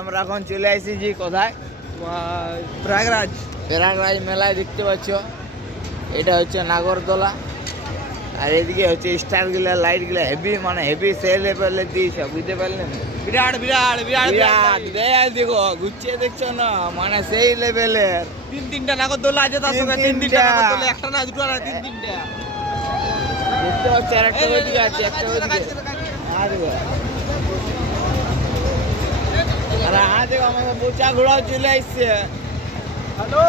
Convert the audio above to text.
আমরা এখন চলে এসেছি কোথায়? প্রয়াগরাজ মেলায় দেখতে পাচ্ছ, এটা হচ্ছে নাগরদোলা। আর এদিকে হচ্ছে স্টারগুলো, লাইটগুলো হেভি, মানে হেভি সে লেভেলের দিয়েছে, বুঝতে পারলেন? বিরাট বিরাট বিরাট বিরাট দেখো ঘুরছে, দেখছো না, মানে সেই লেভেলের। তিনটা নাগরদোলা আছে, তার সঙ্গে তিনটা নাগরদোলা, একটা না দুটো না তিনটা দেখতে পাচ্ছ। আর একটা ওইদিকে আছে, একটা ওইদিকে। আর দেখো আমাকে বোচা ঘোড়াও চলে আসছে। হ্যালো